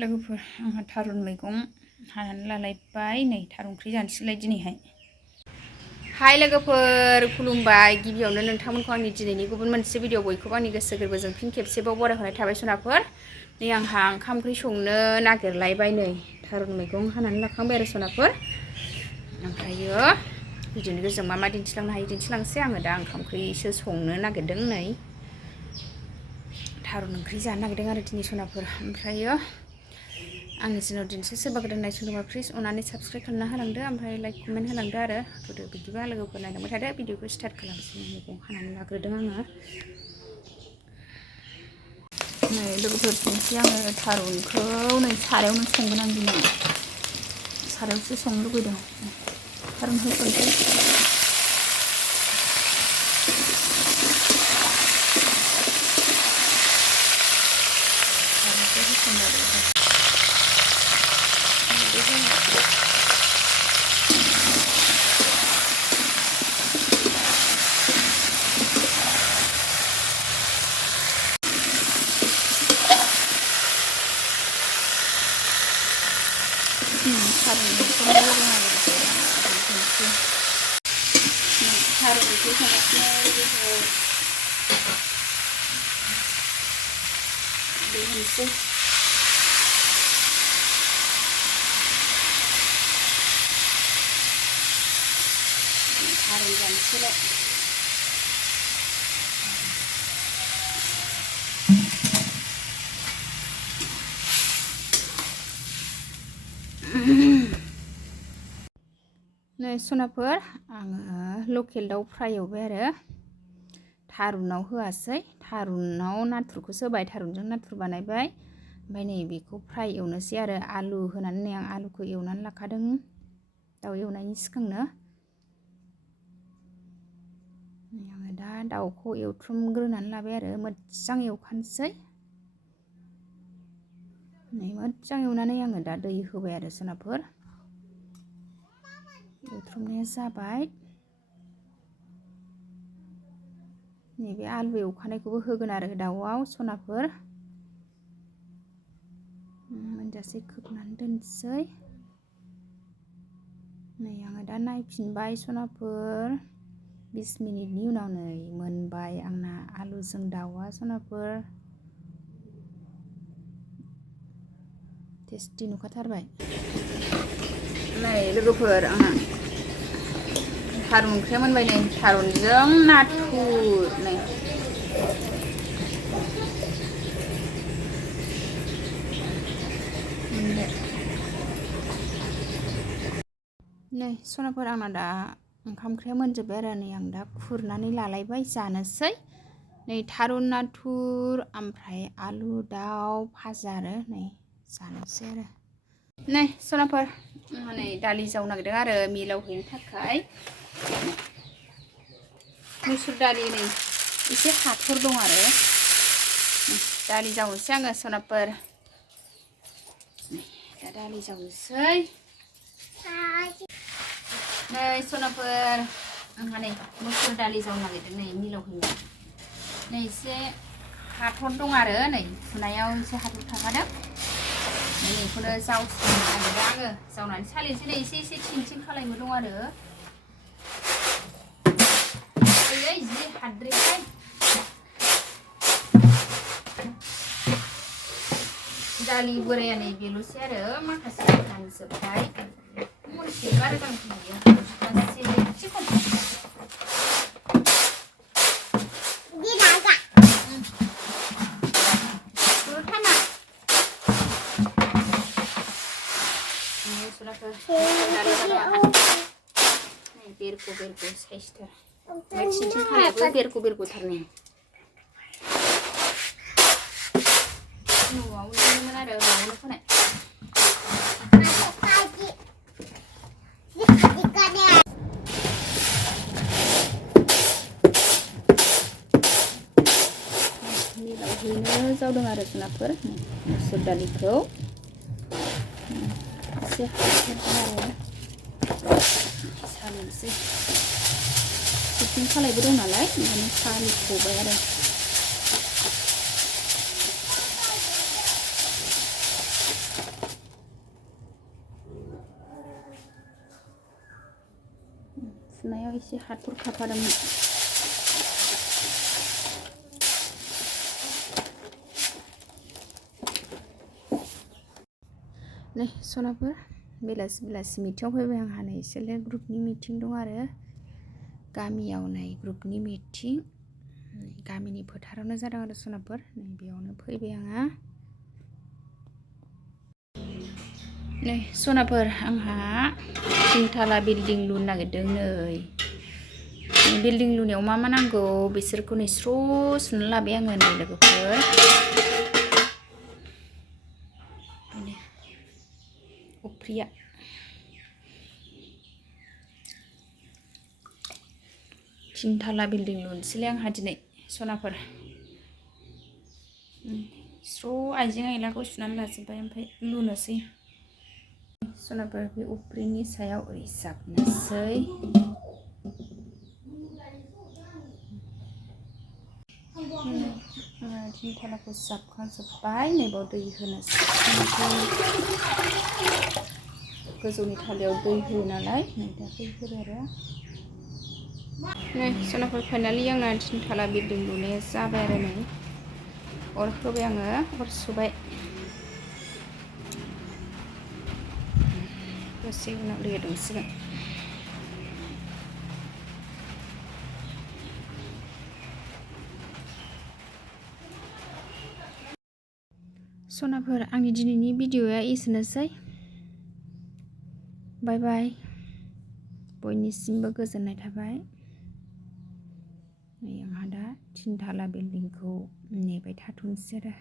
लोगोफोर आंहा थारुन मैगं हानानै लालायबाय नै थारुन ओंख्रि जानोसैलाय दिनैहाय। हाय लोगोफोर खुलुमबाय। गिबियावनो नोंथांमोनखौ आंनि दिनैनि गुबुन मोनसे भिडिअ बयखौबो आंनि गोसो गोरबोजों फिन खेबसेबाव बरायहरनाय थाबाय सनाफोर। नै आंहा ओंखाम ओंख्रि संनो नागिरलायबाय नै थारुन मैगं हानानै लाखांबाय आरो सनाफोर। ओमफ्रायो भिडिअनि गेजेरजों मा मा दिन्थिलांनो हायो दिन्थिलांसै। आङो दा ओंखाम ओंख्रिसो संनो नागिरदों नै थारुन ओंख्रि जानो नागिरदों आरो दिनै सनाफोर। ओमफ्रायो आंनि चेनेलाव दिनैसो सोरबा गोदान नायसनदोंबा प्लिज अननानै साबस्क्राइब खालामना होलांदो ओमफ्राय लाइक कमेन्ट होलांदो आरो होदो। बिदिबा लोगोफोर नायलांबाय थादो। भिडिअखौ स्टार्ट खालामसै। मैगं हानानै लाग्रोदों आङो। नै लोगोफोर दिनैसो आङो थारुनखौ नै सारायावनो संगोन आं दिनै। सारायावसो संनो लुगैदों। थारुन होसनसै। नै सनाफोर आङो लकेल दाउ फ्राय एवबाय आरो थारुनाव होआसै। थारुनाव नाथुरखौसो होबाय। थारुनजों नाथुर बानायबाय। ओमफ्राय नै बेखौ फ्राय एवनोसै आरो आलु होनानै नै आं आलुखौ एवनानै लाखादों दाउ एवनायनि सिगांनो। आङो दा दाउखौ एवथ्रुमग्रोनानै लाबाय आरो मोजां एवखानोसै। नै मोजां एवनानै आङो दा दै होबाय आरो सनाफोर। एवथ्रुमनाया जाबाय। नैबे आलु एवखानायखौबो होगोन आरो दाउआव सनाफोर। मोनजासे खोबनानै दोनसै। नै आङो दा नायफिनबाय सनाफोर 20 मिनिटनि उनाव नै मोनबाय आंना आलुजों दाउआ सनाफोर। टेस्टि नुखाथारबाय। नै लोगोफोर आंहा थारुन ओंख्रिया मोनबाय। नै थारुनजों नाथुर नै नै सनाफोर आंना दा ओंखाम ओंख्रिया मोनजोब्बाय आरो नै आं दा खुरनानै लालायबाय जानोसै। नै थारुन नाथुर ओमफ्राय आलु दाउ भाजा आरो नै जानोसै आरो। नै सनाफोर आंहा नै दालि जावनो नागिरदों आरो मिलाव हैनो थाखाय। मुसुर दालि नै एसे हाथर दं आरो दालि जावनोसै आङो सनाफोर। दा दालि जावनोसै। नै सनाफोर आंहा नै मुसुर दालि जावनो नागिरदों नै मिलाव हैनो। नै एसे हाथर दं आरो नै फुनायाव एसे हाथर थाखादों। बेखौनो जावस्रोनो नागिरदों आङो। जावनानै सालिनोसै। नै एसे एसे थिं थिं खालायबो दं आरो जि हाद्रिहाय दालि बोराया नै बेल'सै आरो माखासे रानजोब्बाय। मनसे बारा गांफैयो एसे खम। बेरग' साइसथार ओमफ्राय थिंथिं खानायाबो बेरग'थार नै न'आवनोमोन आरो न'आवनो फोनाय। मिलावहैनो जावदों आरो सनाफोर मुसुर दालिखौ एसे आरो सालिनोसै। थिं खालायबो दं नालाय ओंखायनो सालिख'बाय आरो। सुनायाव एसे हाथर खाफादोंमोन। नै सनाफोर बेलासि बेलासि मिटिंआव फैबाय आंहा नै सेल्फ हेल्प ग्रुपनि मिटिं दं आरो गामियाव नै ग्रुपनि मिटिं गामिनि फोथारावनो जादों आरो सनाफोर नै बेयावनो फैबाय आङो। नै सनाफोर आंहा 3 थाला बिल्डिं लुनो नागिरदों नै बिल्डिं लुनायाव मा मा नांगौ बिसोरखौ नै स्र' सुना लाबाय आङो नै लोगोफोर। उफ्रिया 3 थाला बिल्डिं लुनोसैलाय आंहा दिनै सनाफोर। स्र' आइजें आइलाखौ सुनानै लाजोब्बाय ओमफ्राय लुनोसै सनाफोर। बे उफ्रिनि सायाव ओरै जाबनोसै। 3 थालाखौ जाबखांजोब्बाय नैबाव दै होनोसै। गोजौनि थालायाव दै होयो नालाय नै दा दै होबाय आरो नै सनाफोर फाइनालि आंना 3 थाला बिल्डिं लुनाया जाबाय आरो नै अर होबाय आङो अर सुबाय। दसे उनाव दैया दुंसिगोन। सनाफोर आंनि दिनैनि भिडिअ'आ एसेनोसै। बाय बाय। बयनिसिमबो गोजोननाय थाबाय। नै आंहा दा 3 थाला बिल्डिंखौ नेबाय थाथ'नोसै आरो।